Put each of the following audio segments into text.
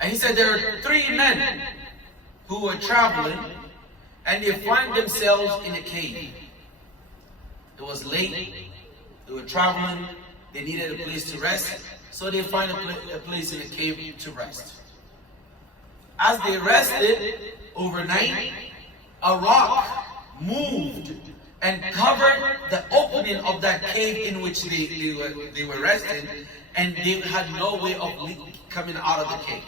And he said there are 3 men who were traveling and they find themselves in a cave. It was late, they were traveling, they needed a place to rest, so they find a place in a cave to rest. As they rested overnight, a rock moved and covered the opening of that cave in which they were resting, and they had no way of coming out of the cave.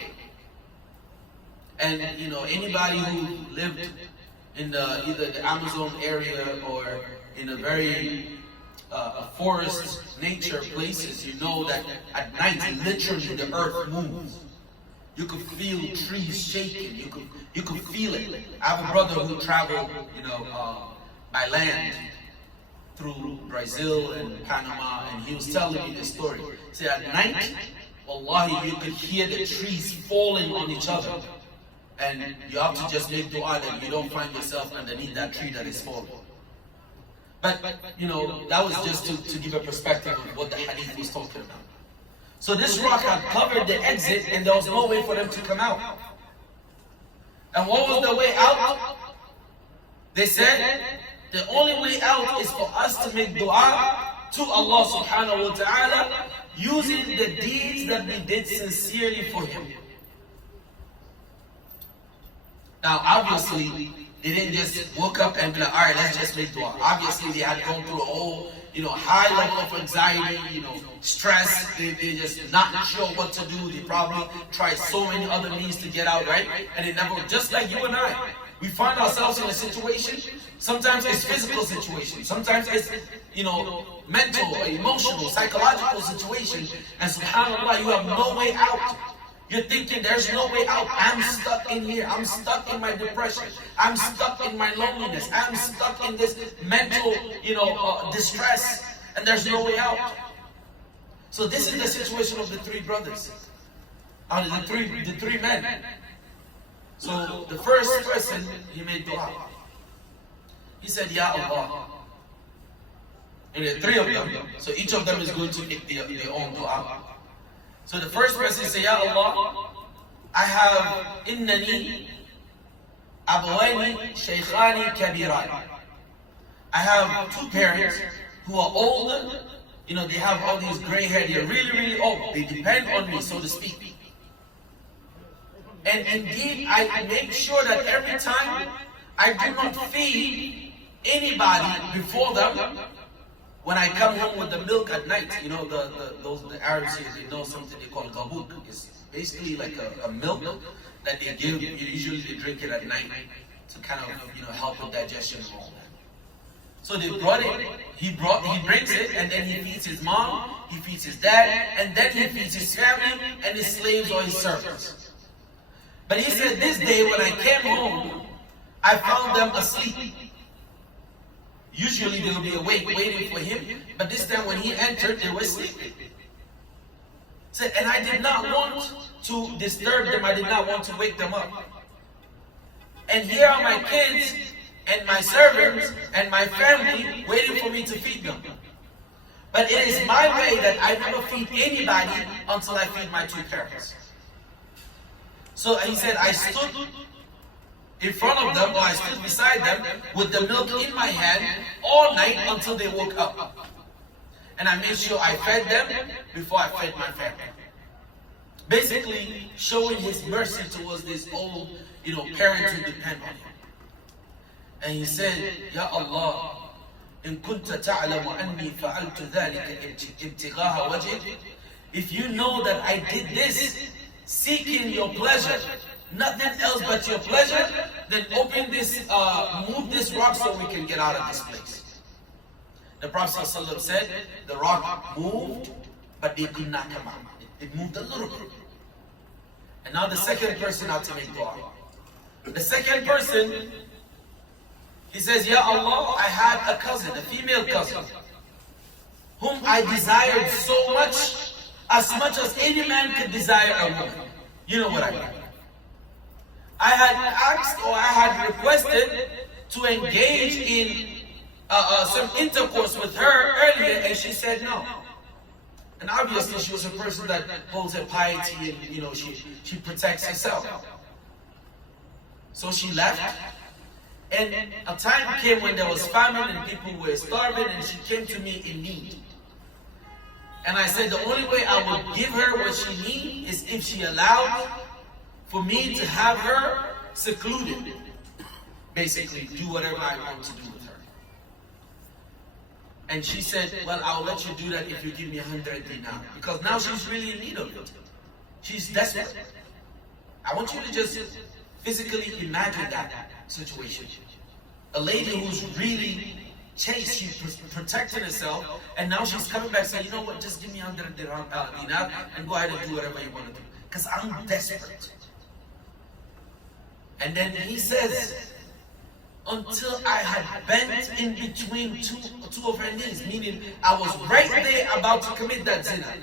And you know, anybody who lived in either the Amazon area or in a very forest nature places, you know that at night literally the earth moves. You could feel trees shaking. You could feel it. I have a brother who traveled, you know, by land through Brazil and Panama, and he was telling me this story. He said at night, wallahi, you could hear the trees falling on each other. And you have to just make dua that you don't find yourself underneath that tree that is falling. But, you know, that was just to give a perspective of what the hadith was talking about. So this rock had covered the exit and there was no way for them to come out. And what was the way out? They said, the only way out is for us to make dua to Allah subhanahu wa ta'ala using the deeds that we did sincerely for Him. Now obviously, they didn't just woke up and be like, alright, let's just make dua. Obviously, they had gone through a whole, you know, high level of anxiety, you know, stress. They just not sure what to do. They probably tried so many other means to get out, right? And it never, just like you and I, we find ourselves in a situation. Sometimes it's physical situation. Sometimes it's, you know, mental, emotional, psychological situation. And subhanAllah, you have no way out. You're thinking there's no way out. I'm stuck in here. I'm stuck in my depression. I'm stuck in my loneliness. I'm stuck in this mental, you know, distress. And there's no way out. So this is the situation of the 3 brothers. The three men. So the first person, he made dua. He said, Ya Allah. And there are 3 of them. So each of them is going to make their own dua. So the first person said, Ya Allah, I have innani abawani shaykhani kabiran. I have 2 parents who are older. You know, they have all these gray hair. They're really, really old. They depend on me, so to speak. And indeed, I make sure that every time I do not feed anybody before them. When I come home with the milk at night, you know, the Arabs here, they know something they call gabouk. It's basically like a milk that they give. Usually they drink it at night to kind of, you know, help with digestion and all that. So they brought it, he brings it, and then he feeds his mom, he feeds his dad, and then he feeds his family and his slaves or his servants. But he said, this day when I came home, I found them asleep. Usually they will be awake waiting for him, but this time when he entered, they were sleeping. So, and I did not want to disturb them, I did not want to wake them up. And here are my kids and my servants and my family waiting for me to feed them. But it is my way that I never feed anybody until I feed my 2 parents. So he said, I stood in front of them, or I stood beside them with the milk in my hand all night until they woke up. And I made sure I fed them before I fed my family. Basically showing his mercy towards this old, you know, parents who depend on him. And he said, Ya Allah, in kunta ta'lamu anni fa'altu dhalika ibtighaha wajhik. If you know that I did this seeking your pleasure, nothing else but your pleasure, then open this, move this rock so we can get out of this place. The Prophet ﷺ said, the rock moved, but they could not come out. It moved a little bit. And now the second person had to make dua. The second person, he says, Ya Allah, I had a cousin, a female cousin, whom I desired so much as any man could desire a woman. You know what I mean. I had asked or I had requested to engage in some intercourse with her earlier, and she said no. And obviously she was a person that holds her piety and, you know, she protects herself. So she left. And a time came when there was famine and people were starving, and she came to me in need. And I said the only way I would give her what she needs is if she allowed for me to have her secluded. Basically, do whatever I want to do with her. And she said, well, I'll let you do that if you give me 100 dinar. Because now she's really in need of it. She's desperate. I want you to just physically imagine that situation. A lady who's really chased, she's protecting herself, and now she's coming back saying, you know what, just give me 100 dinar and go ahead and do whatever you want to do. Because I'm desperate. And then he says, until I had bent in between two of her knees, meaning I was right there about to commit that zina.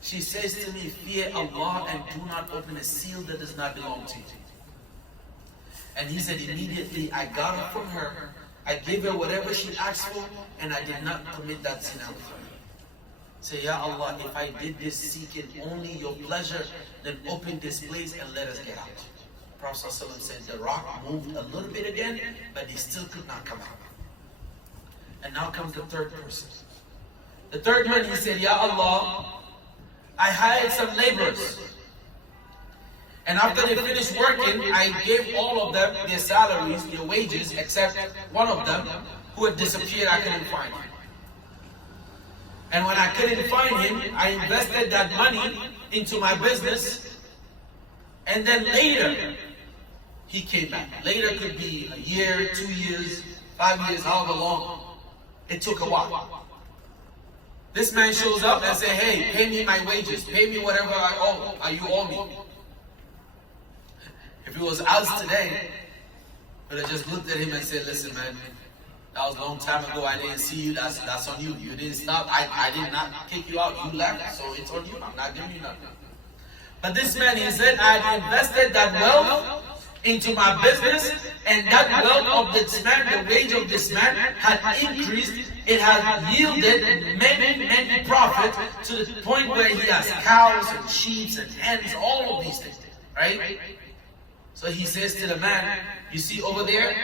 She says to me, fear Allah and do not open a seal that does not belong to you. And he said, immediately I got it from her, I gave her whatever she asked for, and I did not commit that zina with her. Say, Ya Allah, if I did this seeking only your pleasure, then open this place and let us get out. Prophet ﷺ said the rock moved a little bit again, but he still could not come out. And now comes the third person. The third one, he said, Ya Allah, I hired some laborers. And after they finished working, I gave all of them their salaries, their wages, except one of them who had disappeared. I couldn't find him. And when I couldn't find him, I invested that money into my business. And then later, he came back. Later could be a year, 2 years, 5 years, however long. It took a while. This man shows up and says, hey, pay me my wages. Pay me whatever I owe. You owe me. If it was us today, we would have just looked at him and said, listen, man, that was a long time ago. I didn't see you. That's on you. You didn't stop. I did not kick you out. You left. So it's on you. I'm not giving you nothing. But this man, he said, I had invested that wealth into my business, and that wealth of this man, the wage of this man, had increased. It has yielded many profit to the point where he has cows and sheep and hens, all of these things, right? So he says to the man, you see over there,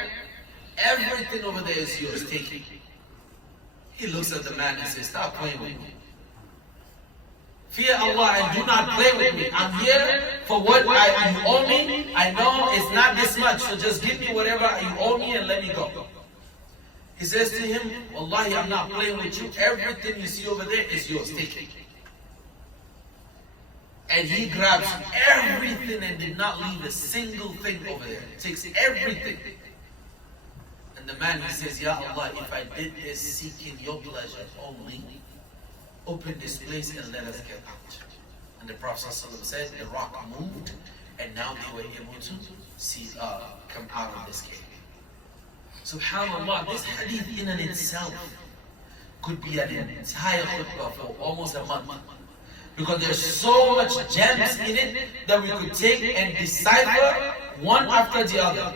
everything over there is yours, take it. He looks at the man and says, stop playing with me. Fear Allah and do not play with me. I'm here for what you owe me. I know it's not this much, so just give me whatever you owe me and let me go. He says to him, Wallahi, I'm not playing with you. Everything you see over there is yours, take it. And he grabs everything and did not leave a single thing over there. He takes everything. And the man, he says, Ya Allah, if I did this seeking your pleasure only, open this place and let us get out. And the Prophet ﷺ said, the rock moved, and now they were able to see, come out of this cave. SubhanAllah, this hadith in and itself could be an entire khutbah for almost a month. Because there's so much gems in it that we could take and decipher one after the other.